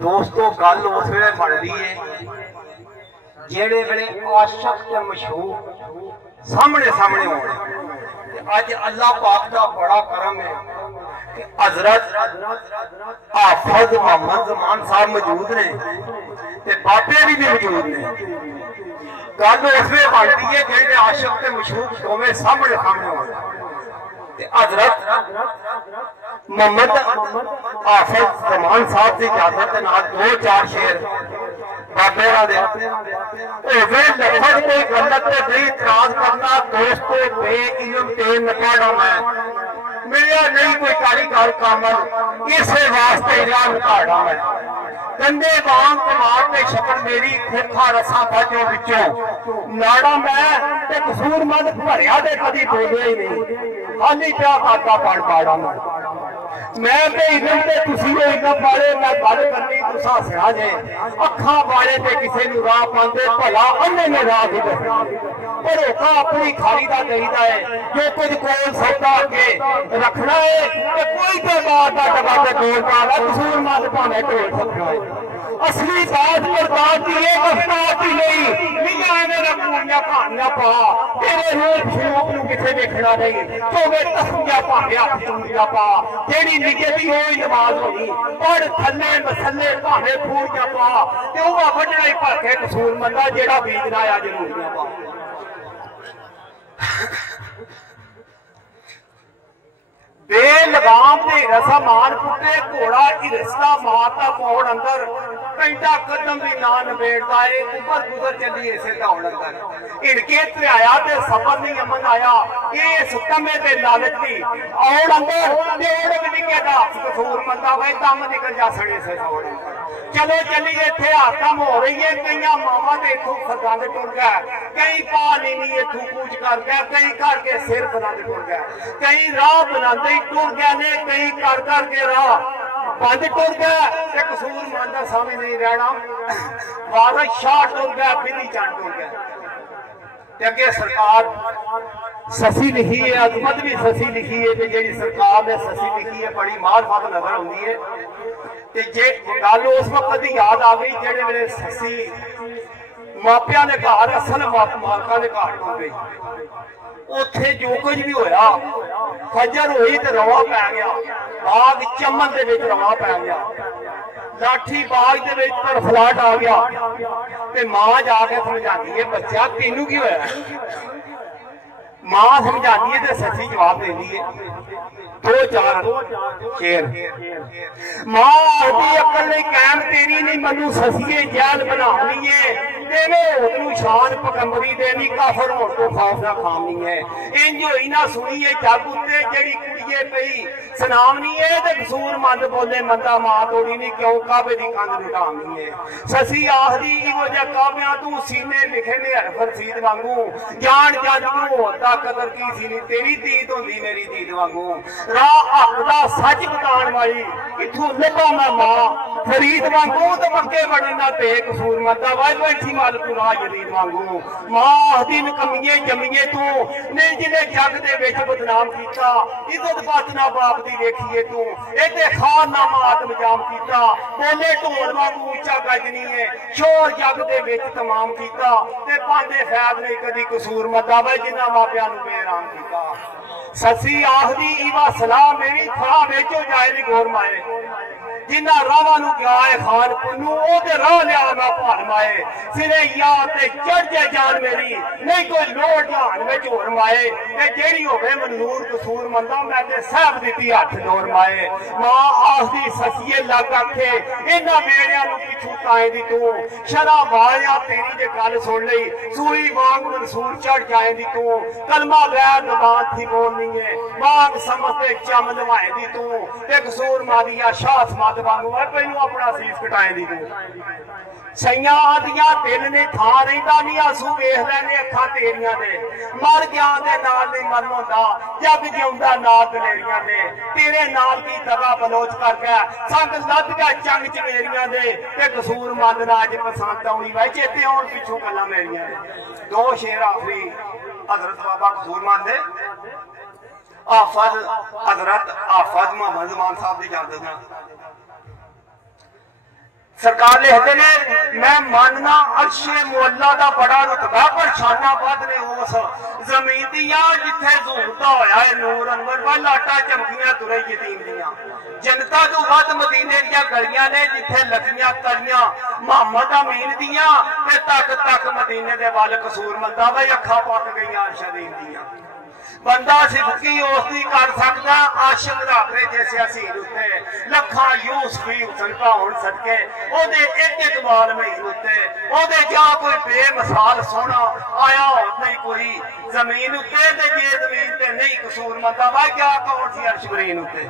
दोस्तों गल उस वे बन रही है जेड़े वेले आशक ते मशहूर सामने सामने होने। अज अल्लाह पाक का बड़ा करम है कि हजरत हाफिज मोहम्मद जमान साहब मौजूद ने ते बाबे भी मौजूद ने। गल उस वे बन रही है जेड़े आशक ते मशहूर दोवें सामने सामने होने। हजरत मोहम्मद हाफिज जमान साहब की इजाजत के नाल दो चार शेर बाबे दे लफज कोई गलत नहीं इतराज करना। दोस्तों बेइल्म ते न पढ़ना मिलिया नहीं कोई कारीगर कामल इस वास्ते निकालना मैं गंदे बांग कमार के शक्ल मेरी खोखा रसा बाजों विचों नाड़ा मैं ते कसूर मंद भरिया दे कदी बोलिया ही नहीं। खाली क्या करता पढ़ पाड़ा मैं इलम ते तुसी इलम वाले मैं गल करनी तुसा हसना जे अखा वाले ते किसी नूं राह पांदे भला अन्ने ने राह भी दसना पर ओका अपनी खाली दा कहीदा है जो कुछ कोल सौदा अगे रखना है ते कोई ते बात दा डबा ते ढोल पाला कसूर मंद भावे ढोल सकना है। असली बात बर्बाद की है गफ्तार की नहीं मियां मेरा पूरियां कहानियां पा तेरे रूप शरूप नूं किथे देखना नहीं तोवे तस्मियां भावे हथ चूड़ियां पा जेड़ी निगेती होई नमाज होनी पढ़ थल्ले मसल्ले भावे पूरियां पा ते ओह वड्डा ही भरके कसूर मंदा जेड़ा बीजना आ जरूरियां पा। बेलगाम दे रसा मार पुटे घोड़ा इरस्ता मारता पौड़ अंदर घंटा कदम भी ना नबेड़ता है ऊपर गुजर चली इसे दौड़ अंदर इनके आया ते सफर नहीं अमन आया ये सुतमे ते लालच नहीं और अंदर तेरे भी निके दा कसूर मंदा भाई दम निकल जा सड़े से दौड़ चलो चलिए इत्थे हाकम हो रही है कई मामा दे इथों फरगंद टुर गया कई पा नहीं इथों कूच कर गया कई घर के सिर बनाते टुर गया कई राह बनाते टुर गया ने कई कर के राह बंद टुर गया कसूर मंदा सामने नहीं रहना WarisSha टुर गया बिल्ली चंड टुर गया अगे सरकार ससी लिखी है अजमत भी ससी लिखी है जी सरकार ने ससी लिखी है बड़ी मार्फत नजर आती है जे गल उस वक्त की याद आ गई जेड़े मेरे ससी मापिया ने घर असल मालका ने घर टुर गई उथे जो कुछ भी होया फजर हुई तो रवा पै गया बाग चमन दे विच रवा पै गया लाठी बाग दे विच तरफलाट आ गया ते मां जाके समझाती है बच्चा तेनू की होया मां समझाती है ते सच्ची जवाब देती है दो चार शेर मां आती अकल नहीं कैम तेरी नहीं मनु ससीए जैल बना ली है शान पकंबरी देनी काफर होने तो खौफ ना खामनी है इंज होई ना सुनी है जग उत्ते जेड़ी कुड़िए पई सनामनी है ते कसूर मंद बोले मंदा मां तोड़ी नहीं क्यों काबे दी कंध लुटावनी है ससी आखदी इहो जा काबियां तू सीने लिखे ने हरफर सीद वांगू जान जज तू होता कदर की सी तेरी दीद होंदी मेरी दीद वांगू राह हक दा सच बताण वाली इथों लभा मैं मां फरीद वांगू ते मक्के बड़े ना ते कसूर मंदा वाई बैठी मालपुरा यदीद वांगू मां दिन कमीए जमीए तू ने जिने जग दे विच बदनाम कीता इज्जत बातना बाप दी वेखीए तू एते खान नामा आत्म जाम कीता बोले ढोल वांगू ऊंचा गजनी है शोर जग दे विच तमाम कीता ते पांदे फैद नहीं कदी कसूर मंदा वे जिन्ना मापियां नूं बेराम कीता। ससी आखदी इवा सलाम मेरी था बेचो जाए नी गोर माए जिन्ना रावा नूं गया है खान पुन्नू ओदे राह लिया मैं भाल माए सिरे यार ते चढ़ जाए जान मेरी नहीं कोई लोड़ जान में झोर माए ते जेड़ी होवे मनूर कसूर मंदा मैं ते साहब दी हथ डोर माए मां आखदी ससीए लग आखे इन्हां बेड़ियां नूं पिछू ताए दी तू शरा वालिया तेरी जे गल सुन लई सूई वांग मंसूर चढ़ जाए दी तू कलमा गैर जबान थी बोलनी है वांग समझते चम लवाए दी तू ते कसूर मारिया शाह माद वांगू है पहलू अपना सीस कटाए दी तू सैया आदियां दिल ने था रहिंदा नहीं आंसू वेख लैने अखां तेरियां ने मर गया दे नाल नहीं मन होंदा जग जिउंदा नाल दलेरियां ने तेरे नाल की दगा बलोच कर गया संग लद गया चंग चमेरियां ने ते कसूर मंद ना अज पसंद आउणी वे चेते आउण पिछों गल्लां मेरियां ने दो शेर आखरी हजरत बाबा कसूर मंद दे हाफिज हजरत हाफिज मोहम्मद जमान साहब दी इजाजत नाल सरकार लिखते ने मैं मानना अर्शे मुअल्ला दा बड़ा रुतबा पर शाना बद ने उस जमीन दियां जिथे ज़ूरता होया है नूर अनवर व लाटा चमकियां तुरे यतीम दियां जनता तो वध मदीने दियां गलियां ने जिथे लगियां कलियां मोहम्मद अमीन दियां ते तक तक मदीने दे वल कसूर मंदा वे अखा पक गईयां अरशदीन दियां बंदा सिफकी उसकी कर सकता आशिक राबे जैसे हसीन उत्ते लखा यूसुफी हुसन भाउन सदके ओदे एक एक बाल महीन उत्ते ओदे जा कोई बेमिसाल सोना आया और नहीं कोई जमीन उत्ते ते जे जमीन ते नहीं कसूर मंदा वा क्या कौन सी अर्श ग्रीन उत्ते।